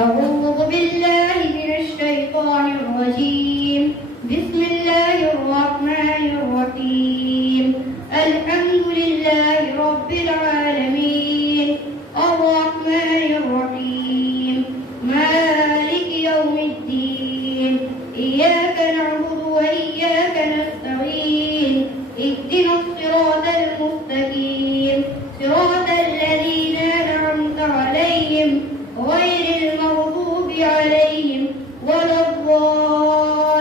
أعوذ بالله من الشيطان الرجيم. بسم الله الرحمن الرحيم. الحمد لله رب العالمين الرحمن الرحيم مالك يوم الدين. إياك نعبد وإياك نستعين. اهدنا الصراط المستقيم صراط الذين أنعمت عليهم غير المغضوب عليهم ولا الضالين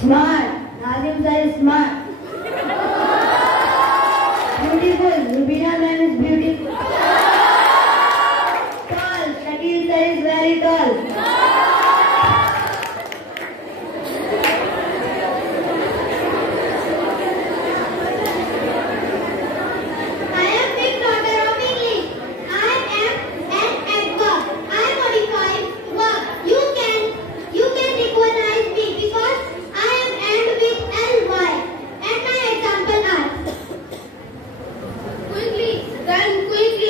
Smart. Nazim sir is smart. Beautiful. Rubina ma'am is beautiful. Tall. Shakil sir is very tall. I am big daughter of English. I am an adverb. I modify verb. You can recognize me because I am end with ly. And my example are quickly, run quickly.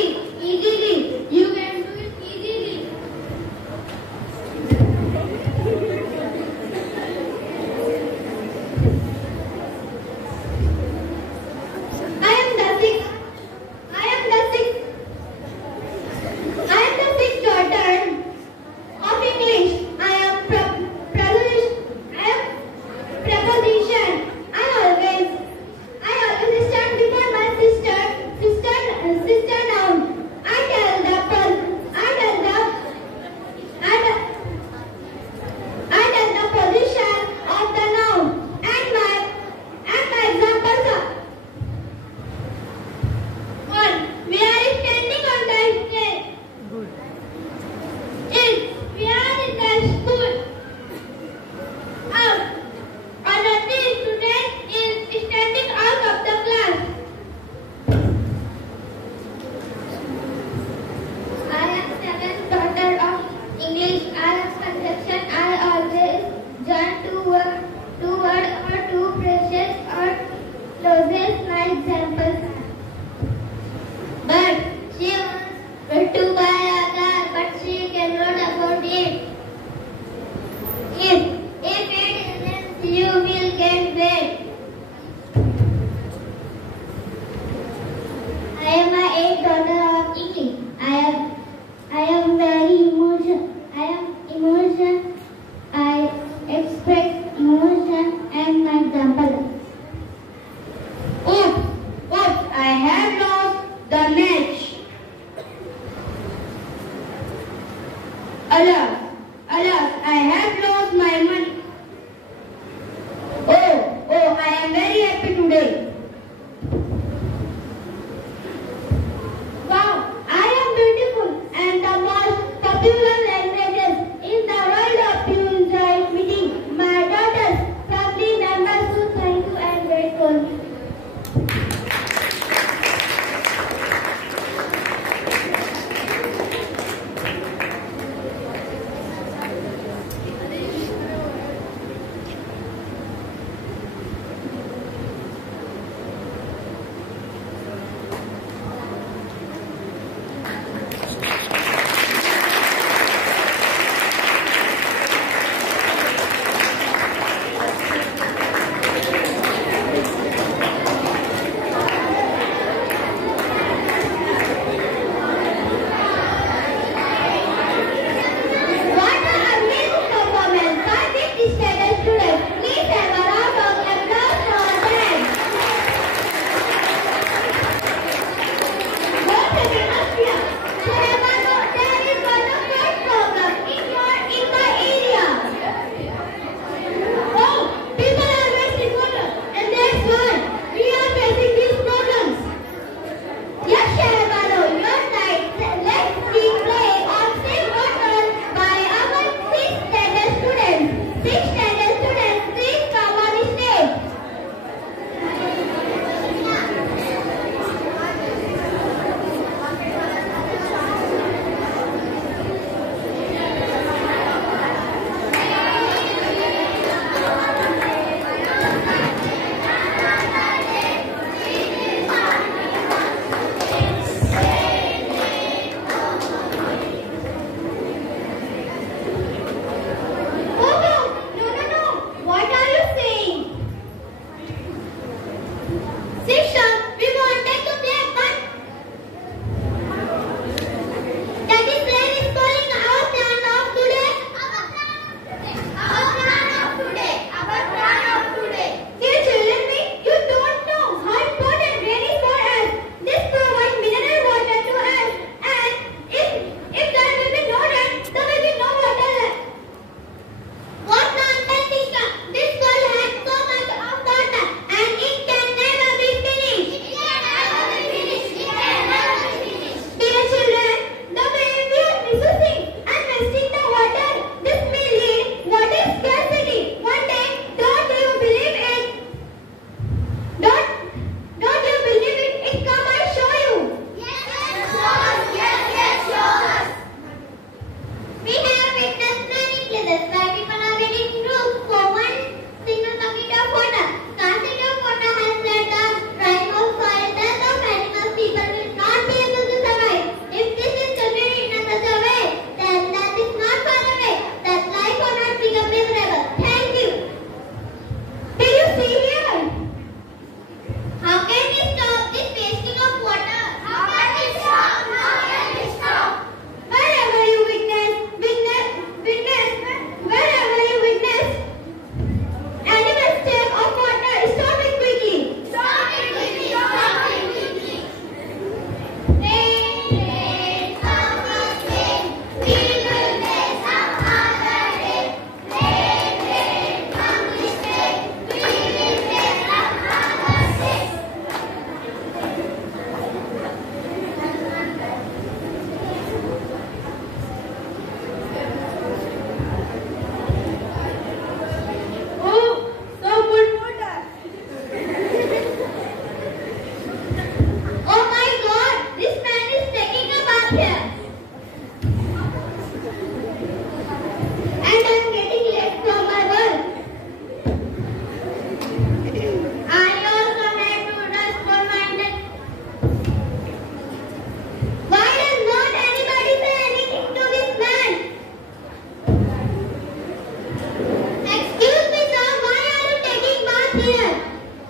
not here.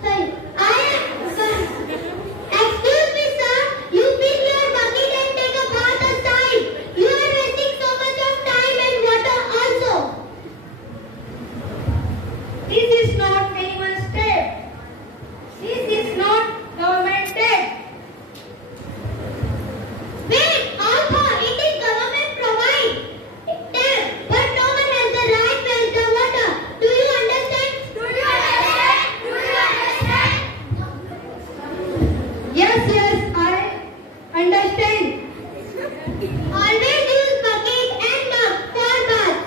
Sorry. Excuse me, sir. You fill your bucket and take a bath aside. You are wasting so much of time and water also. This is not anyone's tap. This is not government tap. Wait, although it is government provide tap, but no one has the right to use the water. Do you understand? Do you understand? Do you understand? Yes, I understand. Always use bucket and mug for bath.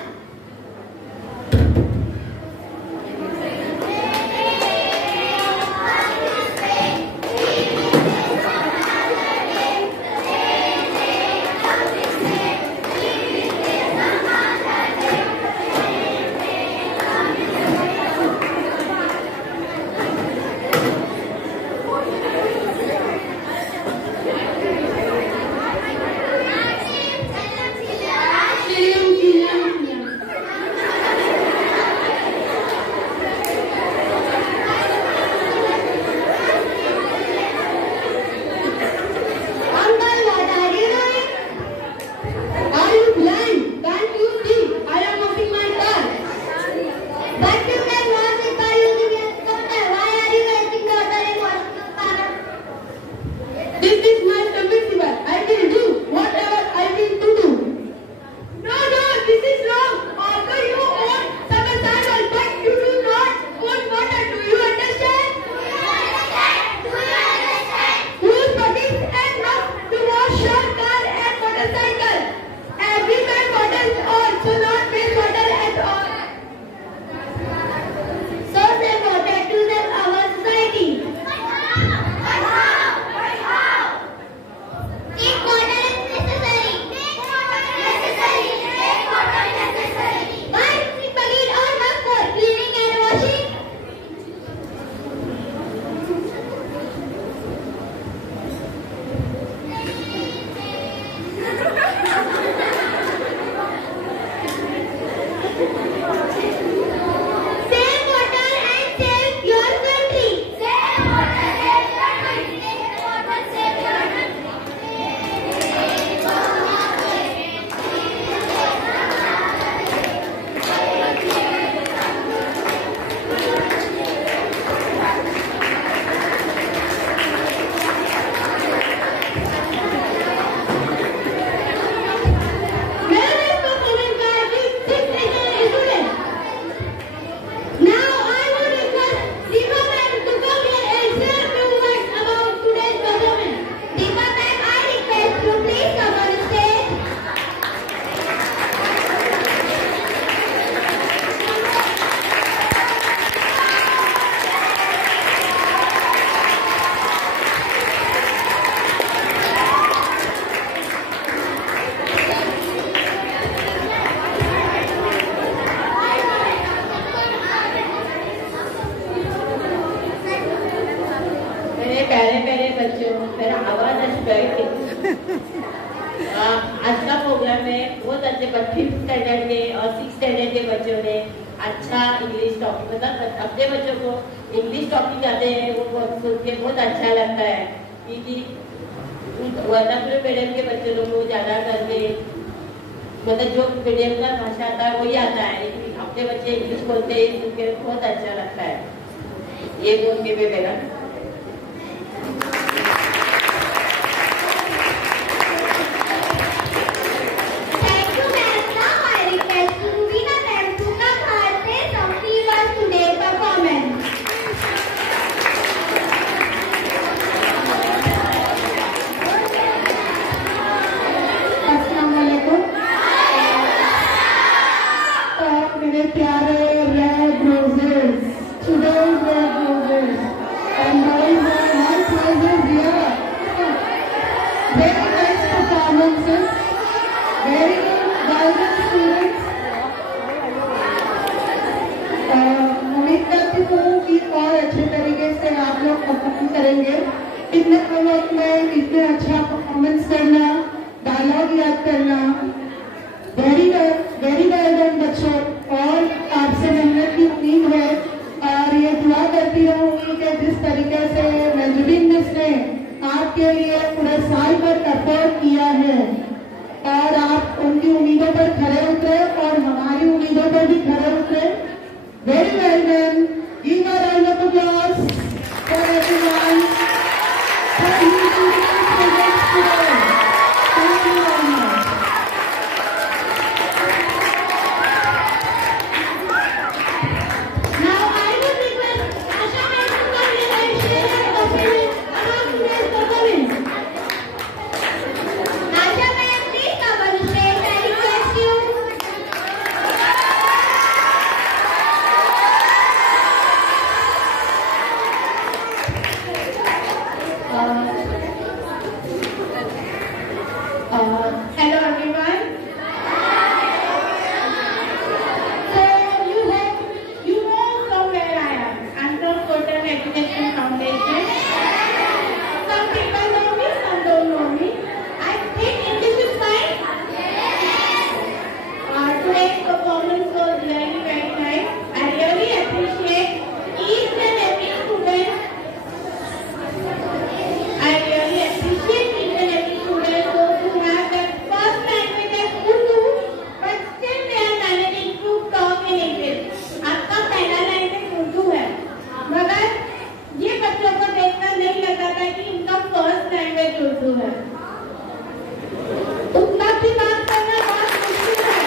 प्यारे बच्चों, मेरा आवाज आज का programme में बहुत अच्छे 5th standard के और 6th स्टैंडर्ड के बच्चों ने अच्छा इंग्लिश टॉपिक, मतलब अपने बच्चों को इंग्लिश टॉपिक आते हैं, वो सुन के बहुत अच्छा लगता है। क्योंकि वर्नाकुलर मीडियम के बच्चों लोग को ज्यादा करके मतलब जो मीडियम का भाषा आता है वही आता है, लेकिन अपने बच्चे इंग्लिश बोलते हैं, सुन के बहुत अच्छा लगता है। ये बोल के मैं मेरा करेंगे। इतने वक्त में इतने अच्छा परफॉर्मेंस करना, डायलॉग याद करना, वेरी वेल डन बच्चों। और आपसे मेहनत की उम्मीद है और ये दुआ कर आपके लिए पूरे साल भर एफर्ट किया है और आप उनकी उम्मीदों पर खरे उतरे और हमारी उम्मीदों पर भी खरे उतरे। Very well done. Give a round of applause for everyone for his presence today. Thank you very much. Now I would request Asha ma'am to come here and share her opinion about today's performance. Asha ma'am, please come on the stage. I request you. Hello everyone. So you know from where I am. I'm from Total Education Foundation. Some people know me, some don't know me. I think English is fine. Today's performance was really very nice. I really appreciate each and every student. I really appreciate each and every student those who have their first language as Urdu, but still they are managing to talk in English. आपका पहला language Urdu है, मगर ये बच्चों को देखकर नहीं लगता था कि इनका फर्स्ट लैंग्वेज उर्दू है। उतना भी बात करना बहुत मुश्किल है।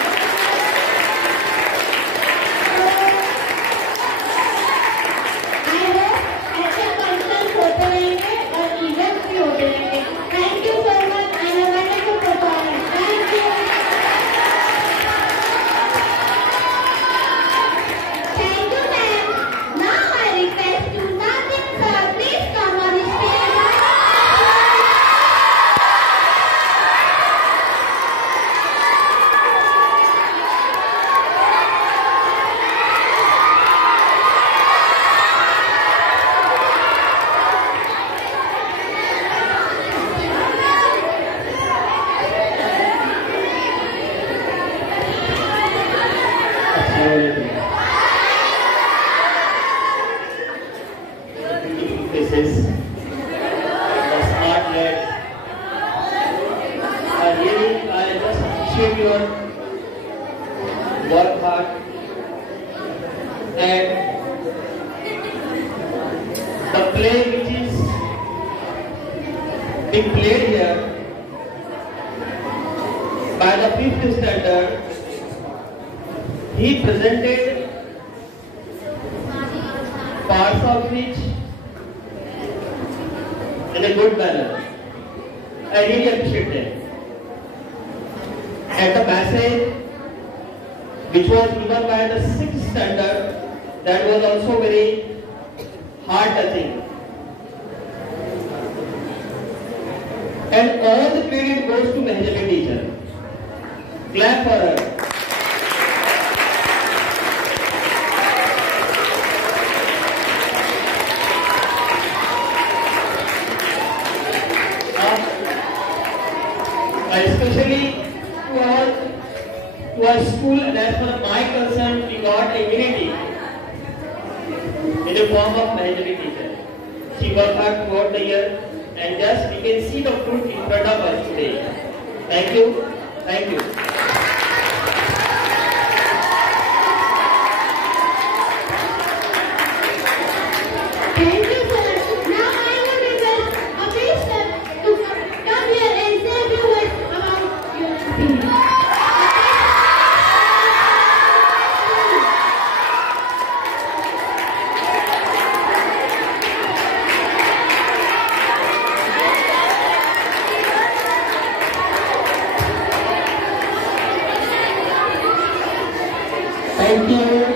I hope ऐसे फंक्शन होते रहेंगे और इवेंट्स भी होते रहेंगे। Thank you so much and a wonderful performance. Thank you. Thank you, ma'am. Now I request you, Nazim sir, please come on the stage. Faces, the smart lad. I just appreciate your work hard and the play which is being played here by the 5th standard. He presented parts of which in a good manner. I really appreciate that. And the message which was given by the 6th standard, that was also very heart touching. And all the credit goes to Mehajabi teacher. Clap for her. Especially to our school, and as far as my concern, we got immunity in the form of Mehajabi teacher. She worked hard throughout the year, and just we can see the fruit in front of us today. Thank you. Thank you. Thank you, sir. Now I will request Abish sir to come here and say a few words about your opinion.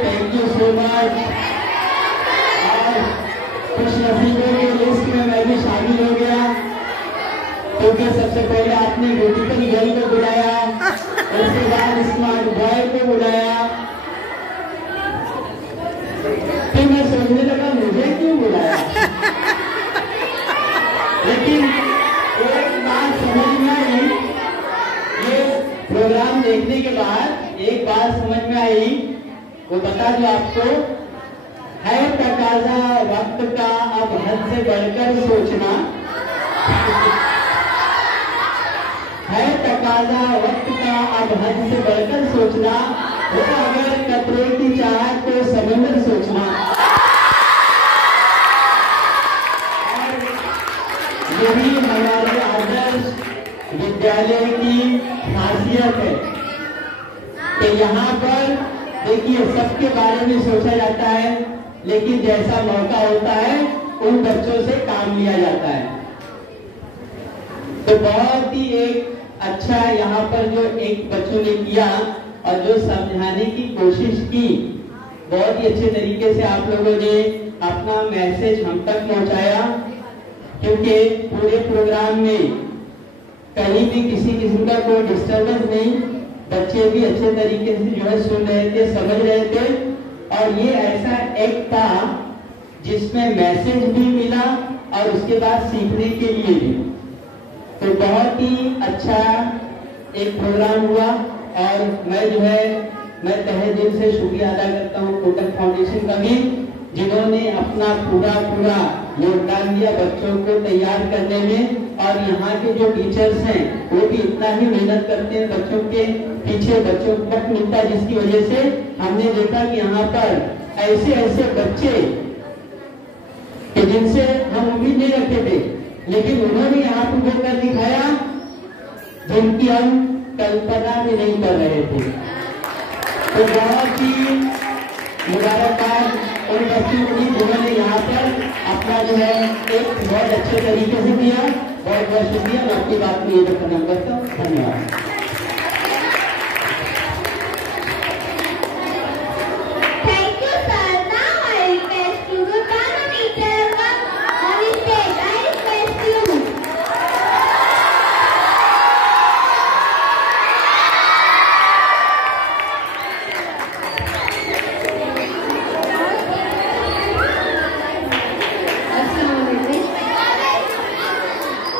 Thank you so much. और कुछ नसीबों की list में मैं भी शामिल हो गया, क्योंकि सबसे पहले आपने ब्यूटीफुल गर्ल को बुलाया, उसके बाद स्मार्ट बॉय को बुलाया, फिर मैं सोचने लगा मुझे क्यों बुलाया। लेकिन एक बात समझ में आई, ये प्रोग्राम देखने के बाद एक बात समझ में आई, वो बता दो आपको, है तकाजा वक्त का अब हद से बढ़कर सोचना, है तकाजा वक्त का अब हद से बढ़कर सोचना, हो अगर कतरे की चाहत तो समंदर सोचना। यही हमारे आदर्श विद्यालय की खासियत है कि यहाँ पर देखिए सबके बारे में सोचा जाता है, लेकिन जैसा मौका होता है उन बच्चों से काम लिया जाता है। तो बहुत ही एक अच्छा यहाँ पर जो एक बच्चों ने किया और जो समझाने की कोशिश की, बहुत ही अच्छे तरीके से आप लोगों ने अपना मैसेज हम तक पहुंचाया। क्योंकि पूरे प्रोग्राम में कहीं भी किसी किस्म का कोई डिस्टर्बेंस नहीं, बच्चे भी अच्छे तरीके से जो है सुन रहे थे, समझ रहे थे। और ये ऐसा एक्ट था जिसमें मैसेज भी मिला और उसके बाद सीखने के लिए भी। तो बहुत ही अच्छा एक प्रोग्राम हुआ और मैं तहे दिल से शुक्रिया अदा करता हूँ कोटक फाउंडेशन का भी, जिन्होंने अपना पूरा योगदान दिया बच्चों को तैयार करने में। और यहाँ के जो टीचर्स हैं वो भी इतना ही मेहनत करते हैं बच्चों के पीछे, बच्चों को वक्त मिलता है, जिसकी वजह से हमने देखा कि यहाँ पर ऐसे बच्चे कि जिनसे हम उम्मीद नहीं रखते थे, लेकिन उन्होंने यहाँ पर वो कर दिखाया जिनकी हम कल्पना भी नहीं कर रहे थे। तो बहुत ही मुबारकबाद उन बच्चों को जिन्होंने यहाँ पर अपना जो है एक बहुत अच्छे तरीके से दिया। बहुत बहुत शुक्रिया। मैं आपकी बात को ये खत्म करता हूँ। धन्यवाद। Thank you, sir. Now I request you to turn on teacher on the stage. I request you.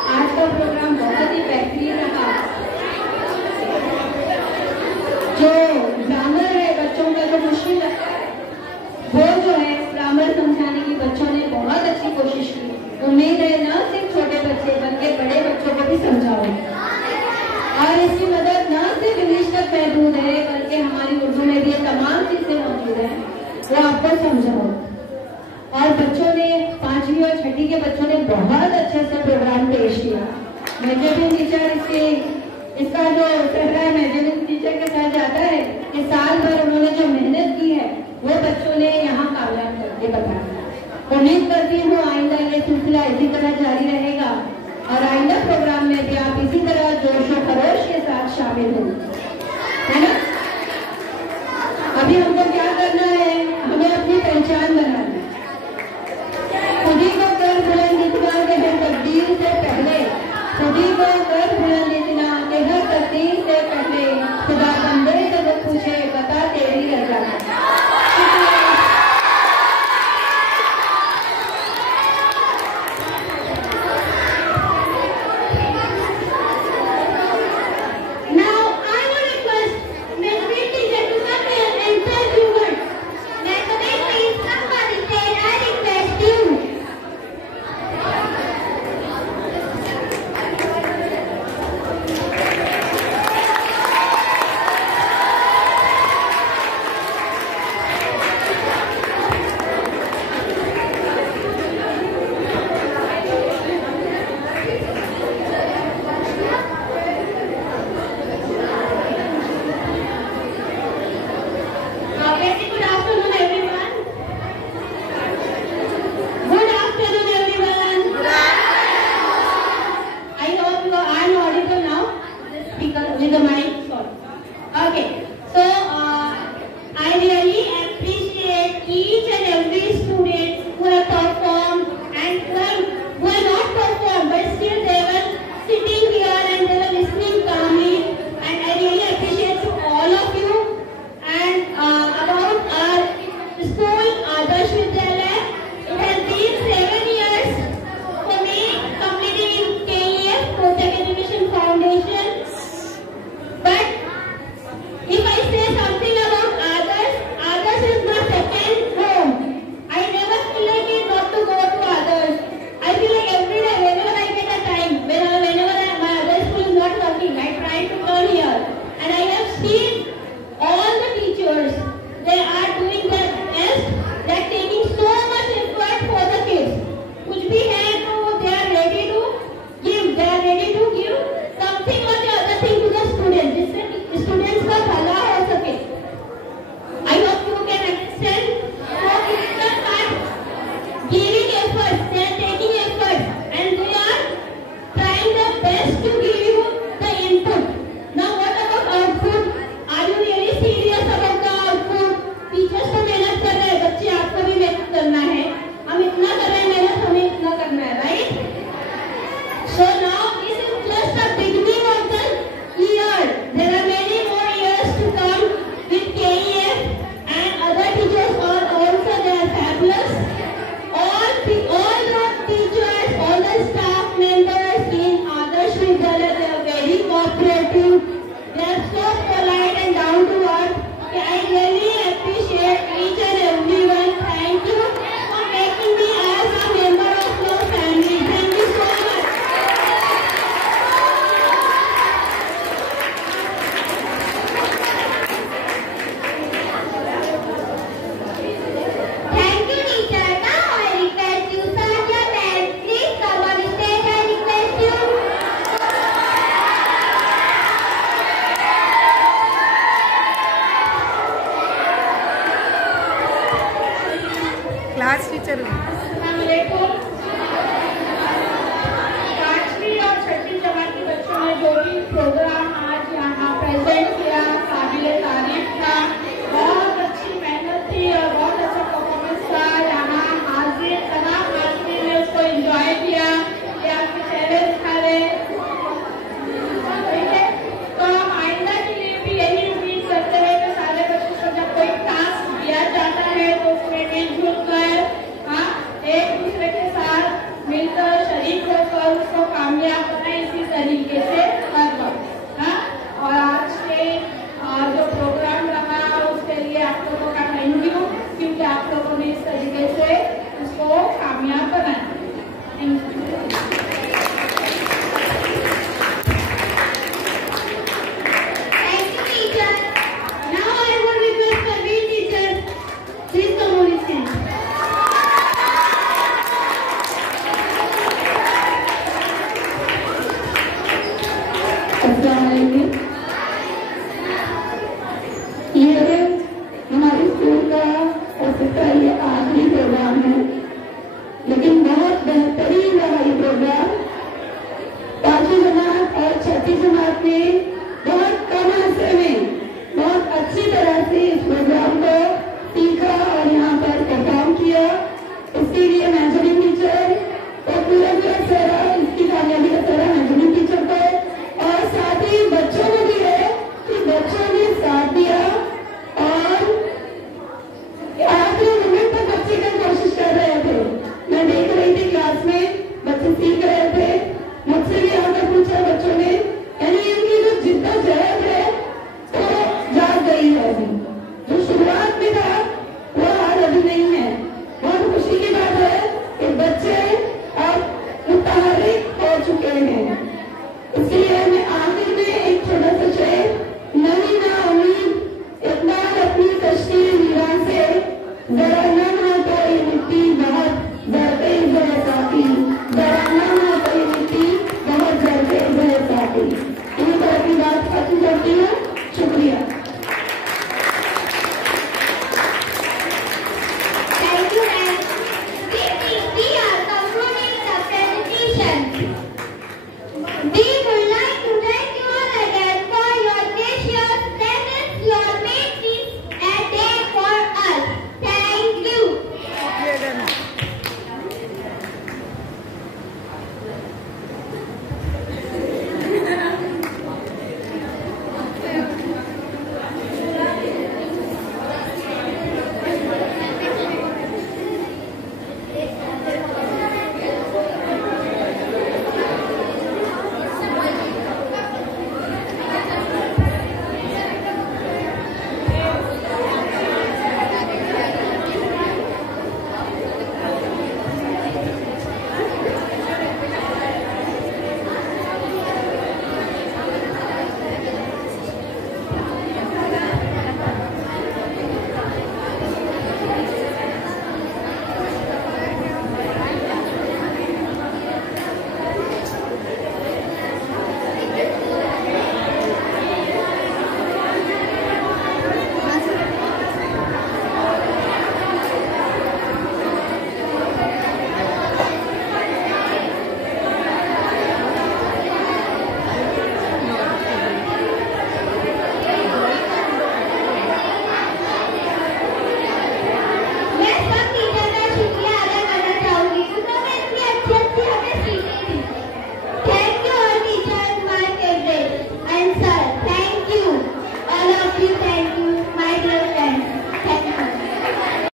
आज का प्रोग्राम बहुत ही बेहतरीन रहा। जो ग्रामर है बच्चों का जो मुश्किल लगता है, वो जो है ग्रामर समझाने की बच्चों ने बहुत अच्छी कोशिश की। उम्मीद है न सिर्फ छोटे बच्चे बल्कि बड़े बच्चों को भी समझाओ। और इसकी मदद न सिर्फ इंग्लिश तक महदूद है बल्कि हमारी उर्दू में भी ये तमाम चीजें मौजूद हैं, वो आपको समझाओ। और बच्चों ने 5वीं और 6ठी के बच्चों ने बहुत अच्छे से प्रोग्राम पेश किया। मेजरिंग टीचर इसका जो सहरा है मेजरिंग टीचर के साथ जाता है कि साल भर उन्होंने जो मेहनत की है वो बच्चों ने यहाँ कामयाब करके बताया। उम्मीद करती हूँ आइंदा ये सिलसिला इसी तरह जारी रहेगा और आइंदा प्रोग्राम में भी आप इसी तरह जोश और खरोश के साथ शामिल हो, है ना। अभी हमको क्या करना है, हमें अपनी पहचान बनाना है। खुद ही को कर बुलंद इतना के हर तब्दील से पहले, खुद ही को कर बुलंद इतना के हर तब्दील से पहले खुदा बंदे से वो पूछे बता तेरी रजा। Now I will request Miss Preeti to come here and say a few words. May somebody please come on the stage. I request you. Very good afternoon, everyone. Good afternoon, everyone. I hope you are audible now. Speaker with the mic. Sorry. Okay. So I really appreciate each and every student who have performed and who have not performed, but still they were sitting here and they were listening calmly. And I really appreciate to all of you. And about our school, Adarsh Vidyalaya, it has been 7 years for me completing in KEF, Kotak Education Foundation. But if I say something about Adarsh, Adarsh is my second home. I never feel like it not to go to Adarsh. I feel like every day, whenever I get a time, class teacher हूँ। अस्सलाम वालेकुम।